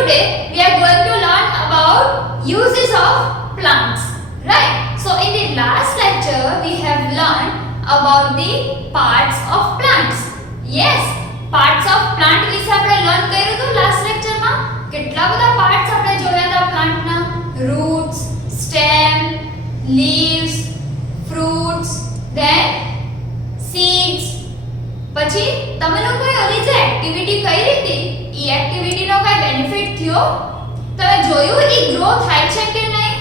today we are going to learn about uses of plants, right? So in the last lecture we have learned about the parts of plants. Yes, parts of plant વિશે આપણે learn કર્યું હતું last લેક્ચરમાં. કેટલા બધા parts આપણે જોયા હતા પ્લાન્ટના. Roots, stem, leaves, fruits, then seeds. પછી તમે લોકોએ ઓલી જે એક્ટિવિટી કરી હતી ઈ એક્ટિવિટીનો કોઈ બેનિફિટ થયો? તમે જોયું ઈ ગ્રો થાય છે કે નહીં?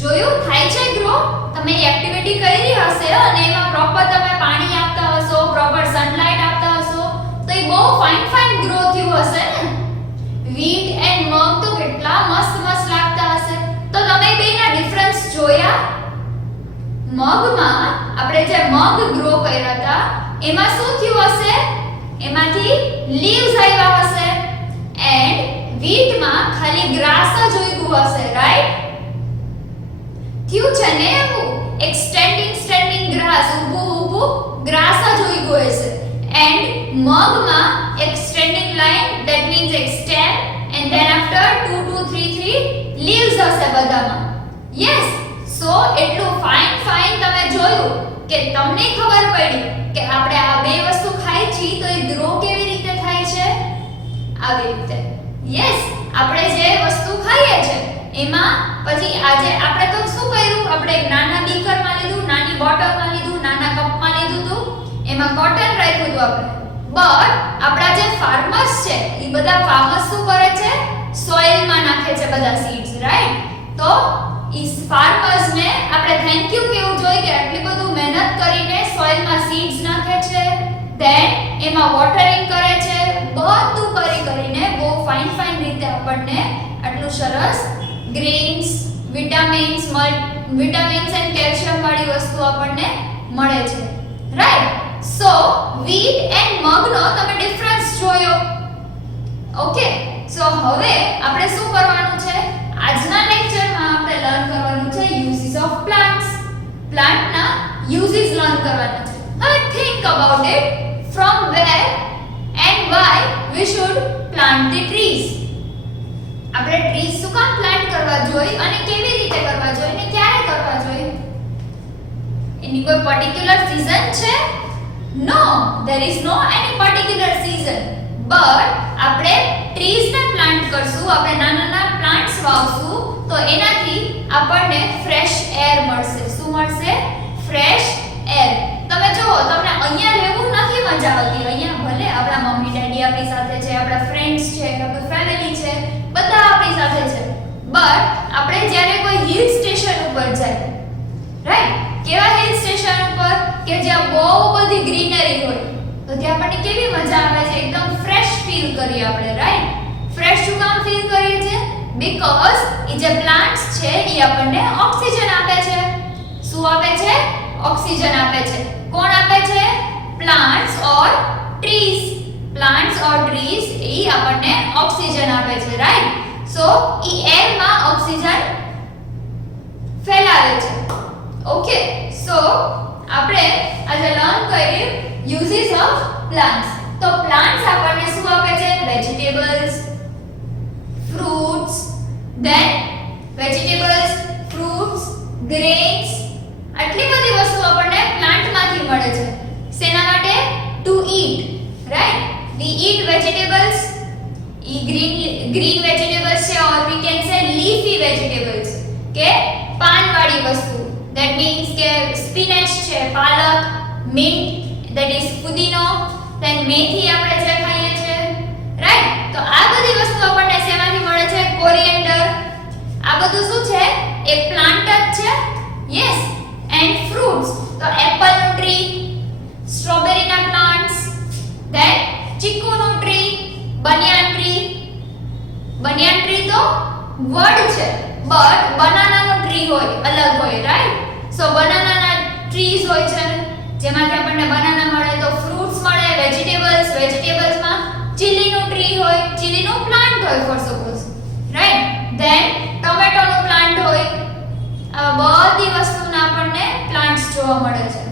જોયું થાય છે ગ્રો? તમે ઈ એક્ટિવિટી કરી હશે અને એમાં પ્રોપર તમે પાણી આપતા હશો, પ્રોપર સનલાઇટ આપતા હશો તો ઈ બહુ ફાઇન ગ્રો થયું હશે ને. વીટ એન્ડ મગ તો કેટલા મસ્ત લાગતા હશે. તો તમે બેના ડિફરન્સ જોયા? મગમાં આપણે જે મગ ગ્રો કર્યા હતા એમાં શું થયું હશે? એમાંથી લીવ્સ આવ્યા હશે એન્ડ વીટમાં ખાલી ગ્રાસ જ ઉગ્યું હશે, રાઈટ? થયું છે ને એવું? એક્સટેન્ડિંગ ગ્રાસ, ઊભું ગ્રાસ જ ઉગ્યું હશે એન્ડ મગમાં એક્સટેન્ડિંગ લાઇન, ધેટ મીન્સ એક stem and then after 2 2 3 3 leaves હશે બધામાં. યસ, સો એટલું ફાઇન તમે જોયું કે તમને ખબર પડી કે આપણે આ બે વસ્તુ ખાઈ છીએ તો એ ગ્રો કેવી રીતે થાય છે? આવી રીતે. યસ, આપણે જે વસ્તુ ખાઈએ છે એમાં પછી આજે આપણે તો શું કર્યું? આપણે એક નાના બીકરમાં લીધું, નાની બોટલમાં લીધું, નાના કપમાં લીધું હતું, એમાં કોટન રાખ્યું હતું આપણે. બટ આપણા જે ફાર્મર્સ છે એ બધા ફાર્મર્સ શું કરે છે? સોઇલમાં નાખે છે બધા સીડ્સ, રાઈટ? તો ઈ ફાર્મર્સને આપણે થેન્ક યુ કેવું જોઈએ કે આટલી બધું મહેનત કરીને સોઇલમાં સીડ્સ નાખે છે, ધેન એમાં વોટરિંગ કરે છે, બધું કરીને બહુ ફાઇન રીતે આપણને આટલું સરસ ગ્રેન્સ, વિટામિન્સ એન્ડ કેલ્શિયમ વાળી વસ્તુ આપણને મળે છે, રાઈટ? સો વીટ એન્ડ મગનો તમે ડિફરન્સ જોયો. ઓકે, સો હવે આપણે શું કરવાનું છે? આજના લેક્ચરમાં આપણે લર્ન કરવાનું છે યુઝિસ ઓફ પ્લાન્ટ્સ. પ્લાન્ટના યુઝિસ લર્ન કરવાના છે. હવે think about it, from where and why we should plant the trees. આપણે ટ્રીઝ શું કામ પ્લાન્ટ કરવા જોઈએ અને કેવી રીતે કરવા જોઈએ અને ક્યારે કરવા જોઈએ? એની કોઈ પર્ટિક્યુલર સીઝન છે? નો, there is no any particular season. But આપણે ટ્રીઝને પ્લાન્ટ કરશું, આપણે નાના પ્લાન્ટ્સ વાવશું તો એનાથી આપણને ફ્રેશ એર મળશે. શું મળશે? Fresh air. તમે જુઓ, તમને અહીંયા રહેવું નથી મજા આવતી. અહીંયા ભલે આપણા મમ્મી ડેડી આપણી સાથે છે, આપણા ફ્રેન્ડ્સ છે, આપણી ફેમિલી છે, બધા આપણી સાથે છે, બટ આપણે જ્યારે કોઈ હિલ સ્ટેશન ઉપર જાય, રાઈટ? કેવા હિલ સ્ટેશન ઉપર કે જ્યાં બહુ બધી ગ્રીનરી હોય તો ત્યાં આપણને કેવી મજા આવે છે? એકદમ ફ્રેશ ફીલ કરીએ આપણે, રાઈટ? ફ્રેશ શું કામ ફીલ કરીએ છીએ? બીકોઝ એ જે પ્લાન્ટ્સ છે એ આપણને ઓક્સિજન આપે છે. શું આપે છે? ઓક્સિજન આપે છે. કોણ આપે છે? પ્લાન્ટ્સ ઓર ટ્રીઝ. પ્લાન્ટ્સ ઓર ટ્રીઝ એ આપણને ઓક્સિજન આપે છે, રાઈટ? સો એ એરમાં ઓક્સિજન ફેલાવે છે. ઓકે, સો આપણે આજે લર્ન કર્યું યુઝિસ ઓફ પ્લાન્ટ્સ. તો પ્લાન્ટ્સ આપણને શું આપે છે? Vegetables, fruits, then vegetables, fruits, grains, આટલી બધી વસ્તુ આપણને પ્લાન્ટમાંથી મળે છે. શેના માટે? To eat, right? We eat vegetables. ઈ ગ્રીન વેજીટેબલ્સ છે or we can say leafy vegetables કે પાનવાળી વસ્તુ. ધેટ મીન્સ કે સ્પિનેચ છે, પાલક, મિન્ટ, ધેટ ઇઝ પુદીનો, ધેન મેથી આપણે જે ખાઈએ છે, રાઈટ? તો આ બધી વસ્તુ આપણને શેમાંથી મળે છે? કોરિએન્ડર. આ બધું શું છે? એક પ્લાન્ટ જ છે. યસ, એન્ડ ફ્રૂટ્સ તો એપલનું ટ્રી, સ્ટ્રોબેરીના પ્લાન્ટ્સ, ધેન ચીકુનું tree, banyan tree. Banyan tree તો વર્ડ છે બટ બનાનાનો ટ્રી હોય, અલગ હોય, રાઈટ? સો બનાનાના ટ્રીઝ હોય છે જેમાંથી આપણને બનાના મળે. તો ફ્રૂટ્સ મળે, વેજીટેબલ્સમાં ચીલીનું ટ્રી હોય, ચીલીનું પ્લાન્ટ હોય ફોર સપોઝ, રાઈટ? ધેન ટોમેટોનું પ્લાન્ટ હોય. આ બધી વસ્તુના આપણને પ્લાન્ટ્સ જોવા મળે છે.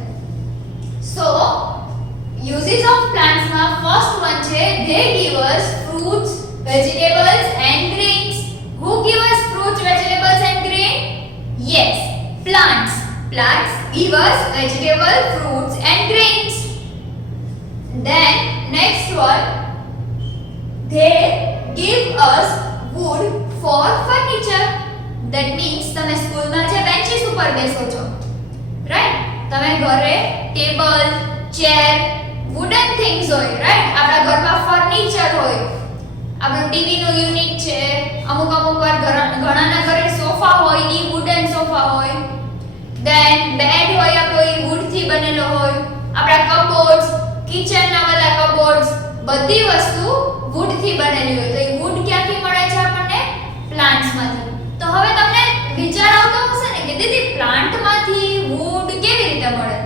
સો યુઝિસ ઓફ પ્લાન્ટ્સમાં ફર્સ્ટ વન છે they give us fruits, vegetables Plants give us vegetable, fruits and grains. Then next one, they give us wood for furniture. That means તમે સ્કૂલમાં જે બેન્ચીસ ઉપર બેસો છો, રાઈટ? તમે ઘરે ટેબલ, ચેર, વુડન થિંગ્સ હોય, રાઈટ? આપણા ઘરમાં ફર્નિચર હોય, આપણું ટીવી નું યુનિટ છે, અમુક વાર ઘણાના ઘરે સોફા હોય, ઈ વુડન સોફા હોય. દેન બેડ હોય આપણો, ઈ વુડ થી બનેલો હોય. આપણા કબોર્ડ્સ, કિચન ના બધા કબોર્ડ્સ, બધી વસ્તુ વુડ થી બનેલી હોય. તો ઈ વુડ ક્યાંથી મળે છે આપણને? પ્લાન્ટ્સ માંથી. તો હવે તમને વિચાર આવતો હશે ને કે દીદી પ્લાન્ટ માંથી વુડ કેવી રીતે મળે?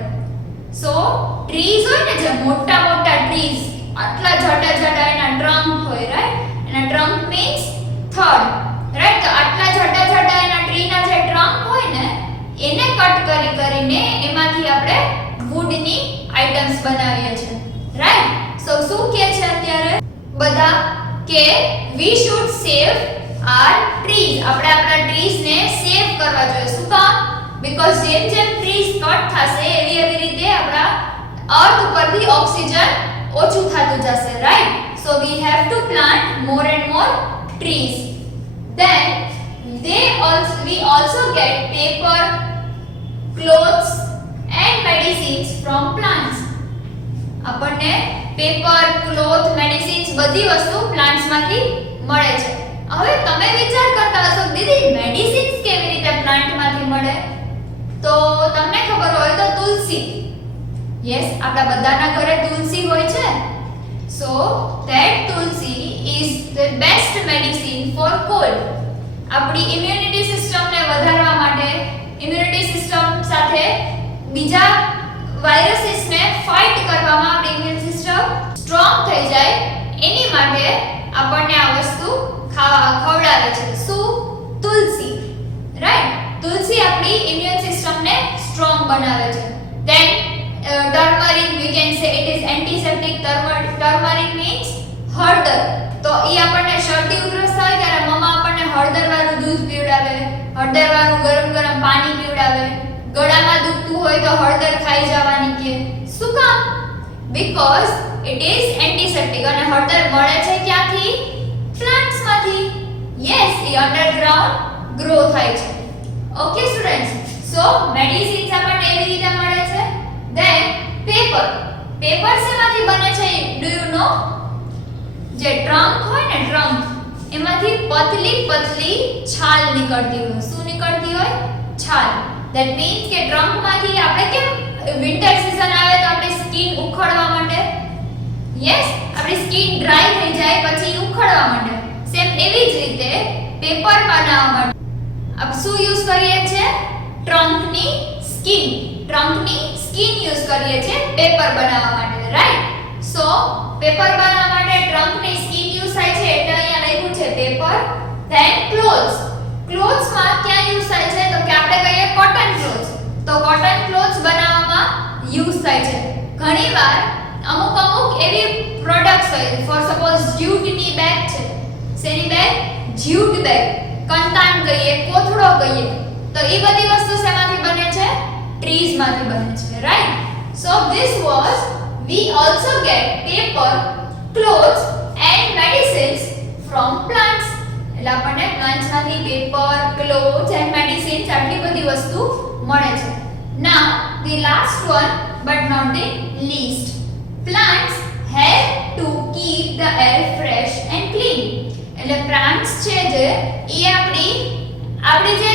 સો ટ્રીઝ હોય ને, જે મોટા મોટા ટ્રીઝ, આટલા જાડા એના ટ્રંક હોય, રાઈટ? એના ટ્રંક મીન્સ થડ, રાઈટ? તો આટલા જાડા એના ટ્રીના જે ટ્રંક હોય ને, એને કટ કરીને એમાંથી આપણે વુડની આઇટમ્સ બનાવીએ છીએ, રાઈટ? સો શું કહે છે અત્યારે બધા કે we should save our trees. આપણે આપણા ટ્રીઝ ને સેવ કરવા જોઈએ. શું કામ? બીકોઝ જેમ ટ્રીઝ કટ થશે એવી રીતે આપણા અર્થ ઉપરથી ઓક્સિજન ઓછું થતું જશે, right? So we have to plant more and more trees. Then we also get paper, clothes and medicines from plants. આપણને પેપર, ક્લોથ, મેડિસિન્સ બધી વસ્તુ પ્લાન્ટ્સ માંથી મળે છે. હવે તમે વિચાર કરતા હશો દીદી મેડિસિન્સ કેવી રીતે પ્લાન્ટ માંથી મળે? તો તમને ખબર હોય તો તુલસી. યસ, આપણા બધાના ઘરે તુલસી હોય છે. So that tulsi is the best medicine for cold. આપણી ઇમ્યુનિટી સિસ્ટમને વધારવા માટે, ઇમ્યુનિટી સિસ્ટમ સાથે બીજા વાયરસીસને ફાઇટ કરવામાં આપણી ઇમ્યુન સિસ્ટમ સ્ટ્રોંગ થઈ જાય એની માટે આપણને આ વસ્તુ ખવડાવે છે. શું? તુલસી, રાઈટ? તુલસી આપણી ઇમ્યુન સિસ્ટમને સ્ટ્રોંગ બનાવે છે. Then turmeric, we can say it is antiseptic. Turmeric means હળદર. તો ઈ આપણને શરદી ઉધરસ થાય ત્યારે મમ્મા આપણને હળદર વાળું દૂધ પીવડાવે, હળદર વાળું ગરમ પાણી પીવડાવે. ગળામાં દુખતું હોય તો હળદર ખાઈ જવાની કે. શું કામ? Because it is antiseptic. અને હળદર મળે છે ક્યાંથી? પ્લાન્ટ્સ માંથી. યસ, ઈ અંડરગ્રાઉન્ડ ગ્રો થાય છે. ઓકે સ્ટુડન્ટ્સ, સો મેડિસિન્સ આપણને એવી રીતે મળે છે. Then paper. પેપર શેમાંથી બને છે? Do you know? જે ટ્રંક હોય ને, ટ્રંક, એમાંથી પતલી છાલ નીકળતી હોય. શું નીકળતી હોય? છાલ. That means કે ટ્રંકમાંથી આપણે કેમ વિન્ટર સીઝન આવે તો આપણી સ્કિન ઉખડવા માંડે? યસ, આપણી સ્કિન ડ્રાય થઈ જાય પછી ઉખડવા માંડે. સેમ એવી જ રીતે પેપર બનાવવા માટે આપણે શું યુઝ કરીએ છીએ? ટ્રંકની સ્કિન યુઝ કરીએ છીએ પેપર બનાવવા માટે, રાઈટ? સો પેપર બનાવવા માટે ટ્રંકની સ્કિન યુઝ થાય છે એટલે અહીંયા લખ્યું છે પેપર. Than clothes. ક્લોથ્સમાં ક્યાં યુઝ થાય છે? તો કે આપણે કહીએ કોટન ક્લોથ્સ. તો કોટન ક્લોથ્સ બનાવવામાં યુઝ થાય છે. ઘણીવાર અમુક એવી પ્રોડક્ટ્સ હોય, ફોર સપોઝ જ્યુટની બેગ છે. શેની બેગ? Jute bag. કંતાન કહીએ, કોથળો કહીએ. તો એ બધી વસ્તુ શેમાંથી બને છે? ટ્રીઝ માંથી બને છે, right? So this was, we also get paper, clothes and medicines from plants. એટલે આપણને પ્લાન્ટ્સ માંથી પેપર, ક્લોથ્સ and medicines આટલી બધી વસ્તુ મળે છે. Now the last one but not the least, plants help to keep the air fresh and clean. એટલે plants છે જે એ આપણી જે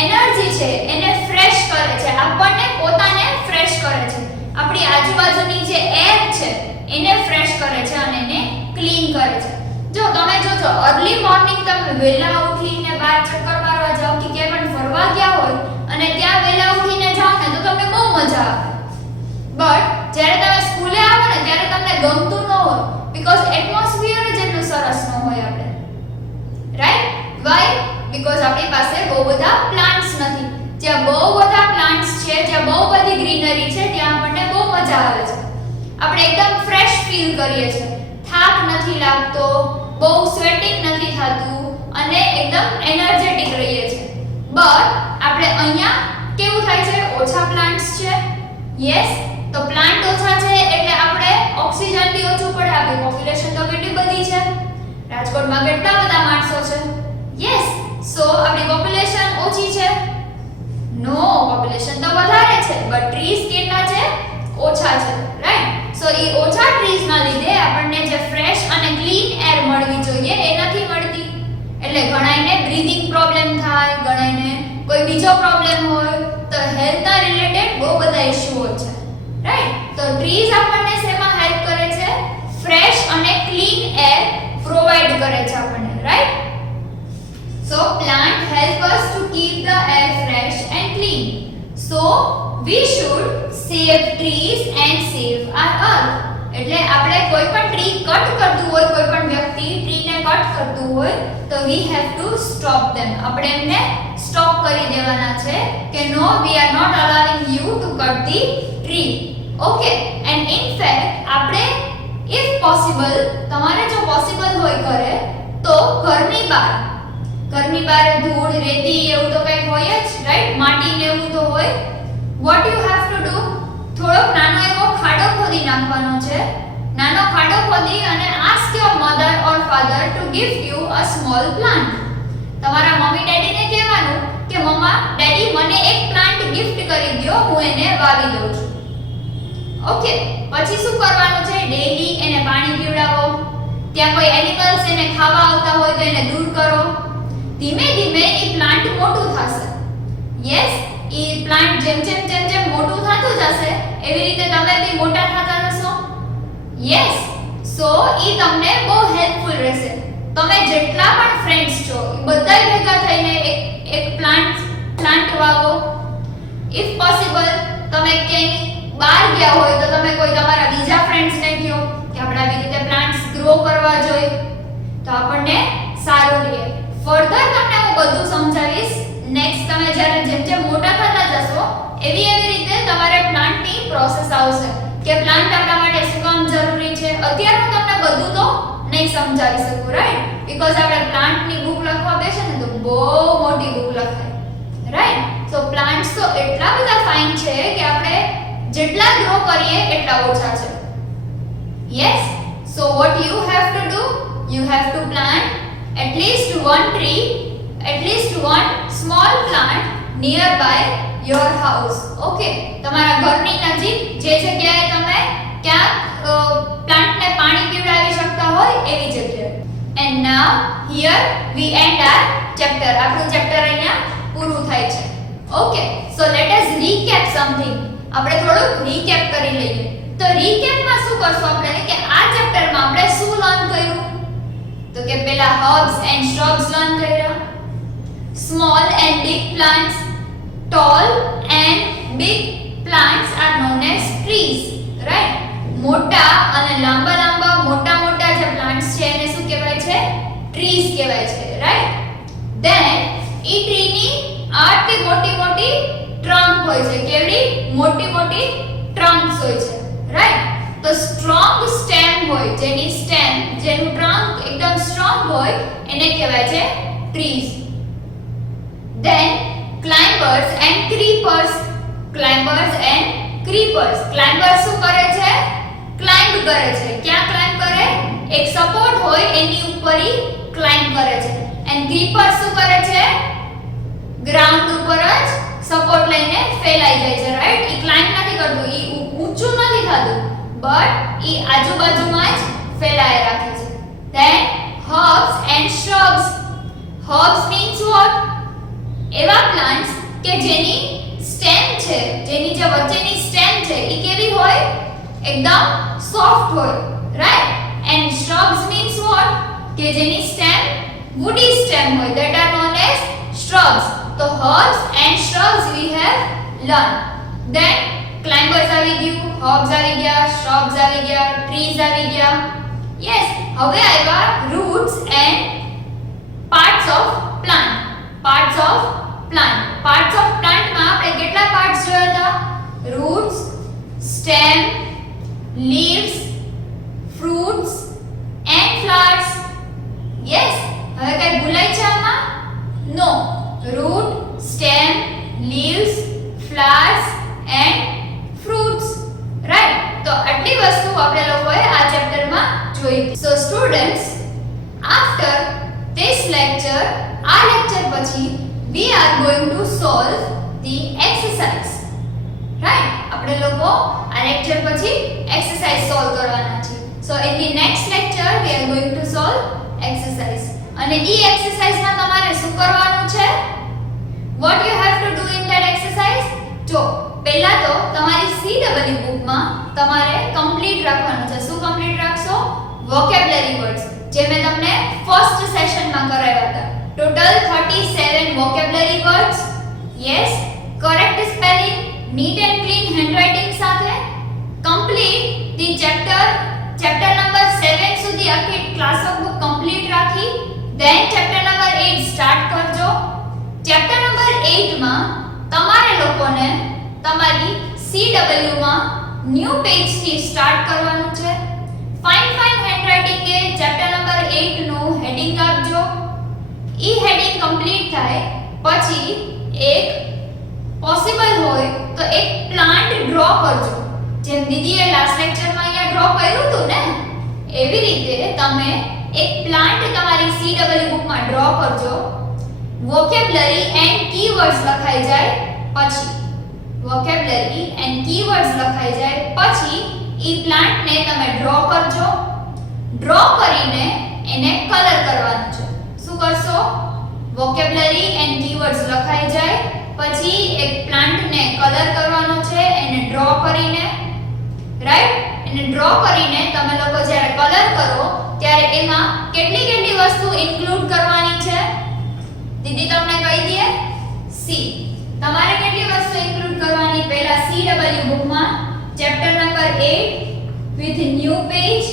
એનર્જી છે એને ફ્રેશ કરે છે, આપણને પોતાને ફ્રેશ કરે છે. આપણી આજુબાજુની જે એર છે એને ફ્રેશ કરે છે અને એને ક્લીન કરે છે. જો તમે જોજો અર્લી મોર્નિંગ તમે વહેલા ઉઠીને બહાર ચક્કર મારવા જાઓ કે ક્યાંય પણ ફરવા ગયા હોય અને ત્યાં વહેલા ઉઠીને જાઓ ને તો તમને બહુ મજા આવે. બટ જ્યારે તમે સ્કૂલે આવો ને ત્યારે તમને ગમતું ન હોય, બીકોઝ એટમોસ્ફિયર જ એટલું સરસ ન હોય આપણે, રાઈટ? વાય? બીકોઝ આપણી પાસે બહુ બધા પ્લાન્ટ્સ નથી. જ્યાં બહુ બધા પ્લાન્ટ્સ છે, જ્યાં બહુ બધી ગ્રીનરી છે, ત્યાં આપણને બહુ મજા આવે છે. આપણે એકદમ ફ્રેશ ફીલ કરીએ છીએ, થાક નથી લાગતો, બહુ સ્વેટિંગ નથી થતું અને એકદમ એનર્જેટિક રહીએ છીએ. બટ આપણે અહીંયા કેવું થાય છે? ઓછા પ્લાન્ટ્સ છે. યસ, તો પ્લાન્ટ ઓછા છે એટલે આપણે ઓક્સિજન બી ઓછું પડે. આપણી પોપ્યુલેશન તો કેટલી બધી છે? રાજકોટમાં કેટલા બધા માણસો છે? યસ, સો આપણી પોપ્યુલેશન ઓછી છે? નો, પોપ્યુલેશન તો વધારે છે, બટ ટ્રીઝ કેટલા છે? ઓછા છે, રાઈટ? સો એ ઓછા ટ્રીઝ ના લીધે આપણને જે ફ્રેશ અને ક્લીન એર મળવી જોઈએ એ નથી મળતી. એટલે ઘણાયને બ્રીથિંગ પ્રોબ્લેમ થાય, ઘણાયને કોઈ બીજો પ્રોબ્લેમ હોય, તો હેલ્થના રિલેટેડ બહુ બધા ઇશ્યુઓ છે, રાઈટ? તો ટ્રીઝ આપણને શેમાં હેલ્પ કરે છે? ફ્રેશ અને ક્લીન એર પ્રોવાઇડ કરે છે આપણને, right? So plant help us to keep the air fresh and clean. So we should save trees and save our earth. એટલે આપણે કોઈ પણ ટ્રી કટ કરતું હોય, કોઈ પણ વ્યક્તિ ટ્રીને કટ કરતું હોય, તો we have to stop them. આપણે એમને સ્ટોપ કરી દેવાના છે કે no, we are not allowing you to cut the tree. Okay, and in fact આપણે if possible, તમારે જો પોસિબલ હોય ઘરે, તો ઘરની બહાર ધૂળ, રેતી એવું તો કંઈક હોય જ, રાઈટ? માટી ને એવું તો હોય. What you have to do? થોડો નાનો એવો ખાડો ખોદી નાખવાનો છે. નાનો ખાડો ખોદી અને ask your mother or father two gift you a small plant. તમારા મમ્મી ડેડીને કહેવાનું કે મમ્મા ડેડી મને એક પ્લાન્ટ ગિફ્ટ કરી દ્યો, હું એને વાવી દઉં છું. ઓકે, પછી શું કરવાનું છે? ડેઈલી એને પાણી પીવડાવો. ત્યાં કોઈ એનિમલ્સ એને ખાવા આવતા હોય તો એને દૂર કરો. ધીમે ધીમે એ પ્લાન્ટ મોટું થશે. યસ, એ પ્લાન્ટ જેમ જેમ મોટું થતું જશે એવી રીતે તમે બી મોટા થતા જશો. યસ, સો એ તમને બહુ હેલ્પફુલ રહેશે. તમે જેટલા પણ ફ્રેન્ડ્સ છો એ બધા ભેગા થઈને એક પ્લાન્ટ વાવો. ઇફ પોસિબલ તમે ક્યાંય બહાર ગયા હોય તો તમે કોઈ તમારા બીજા ફ્રેન્ડ્સને કહો કે આપણે આવી રીતે પ્લાન્ટ્સ ગ્રો કરવા જોઈએ, તો આપણને સારું રહે. ફર્ધર તમને હું બધું સમજાવીશ નેક્સ્ટ. તમે જ્યારે જેમ મોટા થતા જશો એવી રીતે તમારે પ્લાન્ટની પ્રોસેસ આવશે કે પ્લાન્ટ આપણા માટે શું કામ જરૂરી છે. અત્યારે હું તમને બધું તો નહીં સમજાવી શકું, રાઈટ? બીકોઝ આપણે પ્લાન્ટની બુક લખવા બેસે ને તો બહુ મોટી બુક લખાય, રાઈટ? સો પ્લાન્ટ્સ તો એટલા બધા ફાઇન છે કે આપણે જેટલા ગ્રો કરીએ એટલા ઓછા છે. Yes, so what you have to do? You have to plant at least one tree, at least one small plant nearby your house. Okay, તમારા ઘરની નજીક જે જગ્યાએ તમે ક્યાંક પ્લાન્ટને પાણી પીવડાવી શકતા હોય એવી જગ્યાએ. And now here we end our chapter. આપણું ચેપ્ટર અહીંયા પૂરું થાય છે. Okay, so let us recap something. આપણે થોડુંક રીકેપ કરી લઈએ. તો રીકેપમાં શું કરશું આપણે કે આ ચેપ્ટરમાં આપણે શું લર્ન કર્યું? તો કે પેલા herbs and shrubs લર્ન કર્યા. Small and big plants, tall and big plants are known as trees, right? મોટા અને લાંબા મોટા જે પ્લાન્ટ્સ છે એને શું કહેવાય છે? ટ્રીઝ કહેવાય છે, રાઈટ? ધેન ઈ ટ્રીની આટલી મોટી ટ્રંક હોય છે. કેવડી મોટી ટ્રંક્સ હોય છે, રાઈટ? તો સ્ટ્રોંગ સ્ટેમ હોય, જેનું ટ્રંક એકદમ સ્ટ્રોંગ હોય એને કહેવાય છે trees. Then climbers and creepers. Climbers શું કરે છે? ક્લાઇમ્બ કરે છે. ક્યાં ક્લાઇમ્બ કરે? એક સપોર્ટ હોય એની ઉપર ઈ ક્લાઇમ્બ કરે છે. એન્ડ ક્રીપર્સ શું કરે છે? ગ્રાઉન્ડ ઉપર જ સપોર્ટ લઈને ફેલાઈ જાય છે, રાઈટ? ઈ ક્લાઇમ્બ નથી કરતું, ઈ ઊંચું નથી થતું, બટ ઈ આજુબાજુમાં જ ફેલાય રાખે છે. Then herbs and shrubs. Herbs means what? એવા plants કે જેની સ્ટેમ છે, જેની જે વચ્ચેની સ્ટેમ છે ઈ કેવી હોય? એકદમ સોફ્ટ હોય, right? And shrubs means what? કે જેની સ્ટેમ woody stem હોય, that are known as shrubs. So herbs and shrubs we have learned. Then climbers આવી ગયું, herbs આવી ગયા, shrubs આવી ગયા, trees આવી ગયા. Yes, હવે આવ્યા roots and parts of plant. Parts of plant માં આપણે કેટલા પાર્ટ્સ જોયા હતા? Roots, stem, leaves, fruits and flowers. Yes, હવે કઈ ભૂલાય છે આમાં? No. Root, stem, leaves, આપણે લોકો આ લેક્ચર પછી એક્સરસાઇઝ સોલ્વ કરવાના છે. સો in the next lecture we are going to solve exercise. અને ઈ એક્સરસાઇઝમાં તમારે શું કરવાનું છે? What you have to do in that exercise? જો પહેલા તો તમારી CW બુકમાં તમારે કમ્પ્લીટ રાખવાનું છે. શું કમ્પ્લીટ રાખશો? વોકેબ્યુલરી વર્ડ્સ જે મેં તમને ફર્સ્ટ સેશનમાં કરાવ્યા હતા. Total 37 vocabulary words. Yes, correct spelling, neat and clean handwriting સાથે કમ્પ્લીટ ધી ચેપ્ટર નંબર 7 સુધી આખી ક્લાસ ઓફ બુક કમ્પ્લીટ રાખી ધેન ચેપ્ટર નંબર 8 સ્ટાર્ટ કરજો. ચેપ્ટર નંબર 8 માં તમારે લોકોને તમારી CW માં ન્યૂ પેજ થી સ્ટાર્ટ કરવાનું છે. ફાઇન હેન્ડરાઇટિંગ કે ચેપ્ટર નંબર 8 નું હેડિંગ આપજો. ઈ હેડિંગ કમ્પ્લીટ થાય પછી એક પોસિબલ હોય તો એક પ્લાન્ટ ડ્રો કરજો. જેમ દીદીએ લાસ્ટ લેક્ચરમાં અહીંયા ડ્રો કર્યું હતું ને એવી રીતે તમે એક પ્લાન્ટ તમારી CW બુકમાં ડ્રો કરજો. વોકેબ્યુલરી એન્ડ કીવર્ડ્સ લખાઈ જાય પછી વોકેબ્યુલરી એન્ડ કીવર્ડ્સ લખાઈ જાય પછી ઈ પ્લાન્ટને તમે ડ્રો કરજો. ડ્રો કરીને એને કલર કરવાનું છે. શું કરશો? વોકેબ્યુલરી એન્ડ કીવર્ડ્સ લખાઈ જાય પછી એક પ્લાન્ટને કલર કરવાનો છે એને ડ્રો કરીને, રાઈટ? એને ડ્રો કરીને તમે લોકો જ્યારે કલર કરો ત્યારે એમાં કેટલી વસ્તુ ઇન્ક્લુડ કરવાની છે? દીદી તમને કહી દે. સી તમારે કેટલી વસ્તુ ઇન્ક્લુડ કરવાની? પહેલા CW બુકમાં chapter number 8 with new page,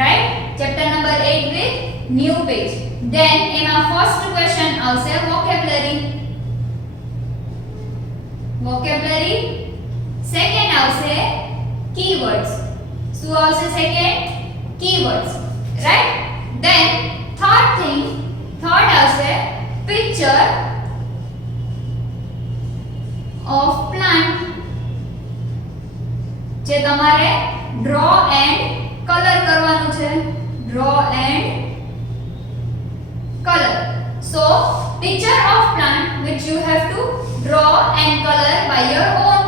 right? Chapter number 8 with new page. then એમાં ફર્સ્ટ ક્વેશ્ચન આવશે vocabulary. સેકન્ડ આવશે keywords. શું આવશે second? keywords, right? then third આવશે picture of plant જે તમારે ડ્રો એન્ડ કલર કરવાનું છે. Draw and color. So picture of plant which you have to draw and color by your own,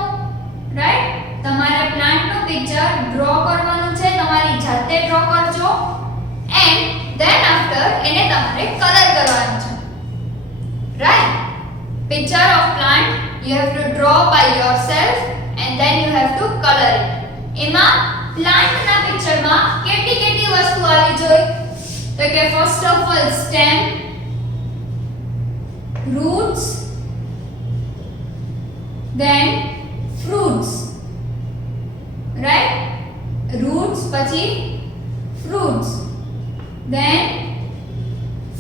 right? તમારે plant નું picture draw કરવાનું છે, તમારી જાતે ડ્રો કરજો and then after એને તમારે કલર કરવાનું છે, right? Picture of plant you have to draw by yourself and then you have to color it. એમાં પ્લાન્ટ ના પિક્ચરમાં કેટલી વસ્તુ આવી જોઈએ? તો કે first of all stem, roots, then fruits, right? Roots પછી fruits, then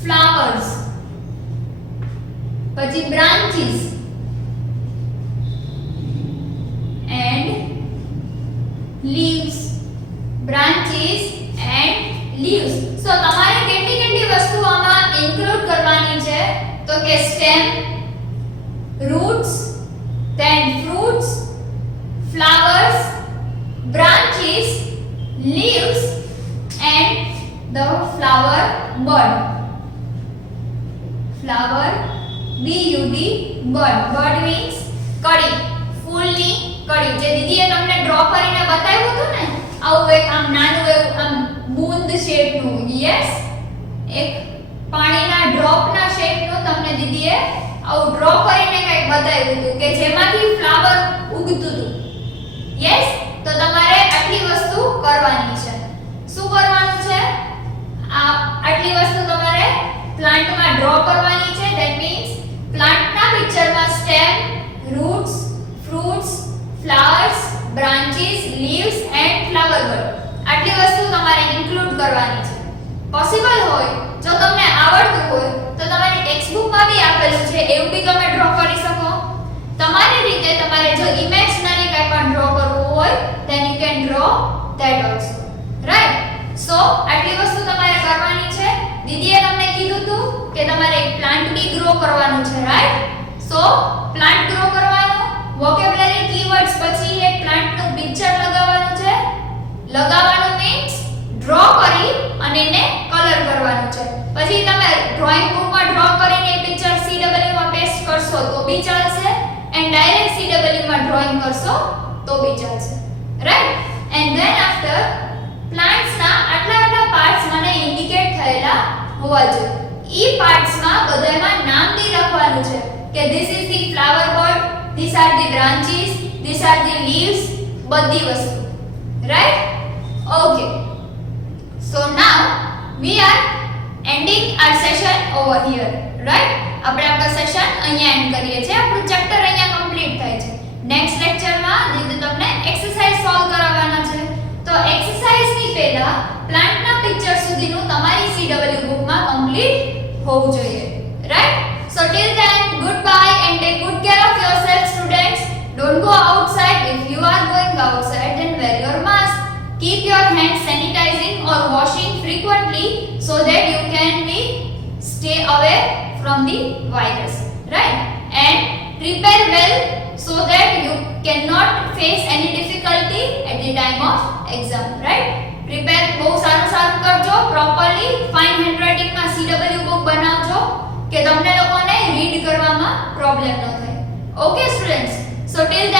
flowers, પછી branches and leaves. branches and leaves. So તમારે કેટલી વસ્તુ આમાં ઇન્ક્લુડ કરવાની છે? તો કે stem, roots, then fruits, flowers, branches, leaves and the flower bud. Flower BUD bud. Bud means કડી, ફૂલની કડી. જે દીદીએ તમને ડ્રો કરીને બતાવ્યું હતું ને આવું એક આમ નાનું એવું આમ બૂંદ શેપનું, યસ, એક પાણીના ડ્રોપના શેપનું તમને દીદીએ આવું ડ્રો કરીને કંઈક બતાવ્યું હતું કે જેમાંથી ફ્લાવર ઉગતું હતું. યસ, તો તમારે આટલી વસ્તુ કરવાની છે. શું કરવાનું છે? આટલી વસ્તુ તમારે પ્લાન્ટમાં ડ્રો કરવાની છે. ધેટ મીન્સ પ્લાન્ટના પિક્ચરમાં stem, roots, fruits, flowers, branches, leaves and flower bud. આટલી વસ્તુ તમારે ઇન્ક્લુડ કરવાની છે. પોસિબલ હોય, જો તમને આવડતું હોય તો તમારી ટેક્સ્ટ બુકમાં બી આપેલું છે એવું બી તમે ડ્રો કરી શકો. તમારી રીતે તમારે જો ઇમેજનરી કંઈ પણ ડ્રો કરવું હોય then you can draw that also, right? So આટલી વસ્તુ તમારે કરવાની છે. દીદીએ તમને કીધું હતું કે તમારે એક પ્લાન્ટ બી ગ્રો કરવાનું છે, રાઈટ? સો પ્લાન્ટ ગ્રો કરવાનું, વોકેબ્યુલરી કીવર્ડ્સ પછી એક પ્લાન્ટનું પિક્ચર લગાવવાનું છે. લગાવવાનું મીન્સ ડ્રો કરી અને એને કલર કરવાનું છે. પછી તમે ડ્રોઈંગ બુકમાં ડ્રો કરીને પિક્ચર CW માં પેસ્ટ કરશો તો બી ચાલશે એન્ડ ડાયરેક્ટ CW CW માં ડ્રોઈંગ કરશો તો બી ચાલશે, right. And then after plants ના આટલા પાર્ટ્સ મને ઇન્ડિકેટ થયેલા હોવા જોઈએ. ઈ પાર્ટ્સ માં બધામાં નામ બી લખવાનું છે કે this is the flower bud, this are the branches, this are the leaves, બધી વસ્તુ, right. Okay, so now we are ending our session over here, right? આપણે આપણો સેશન અહીંયા એન્ડ કરીએ છીએ. આપણું ચેપ્ટર અહીંયા કમ્પ્લીટ થાય છે. નેક્સ્ટ લેક્ચરમાં જે તમને એક્સરસાઇઝ સોલ્વ કરાવવાના છે. તો એક્સરસાઇઝ ની પહેલા પ્લાન્ટના પિક્ચર સુધીનું તમારી CW બુકમાં કમ્પ્લીટ હોવું જોઈએ, right? So till then, goodbye and take good care of yourself, students. Don't go outside. If you are going outside, then wear your mask. Keep your hands sanitizing or washing frequently so that you can be stay away from the virus, right? And prepare well so that you cannot face any difficulty at the time of exam, right? Prepare બહુ સારું કરજો, properly fine handwriting માં CW book બનાવજો કે તમને લોકોને read કરવામાં problem ન થાય. Okay students, so till then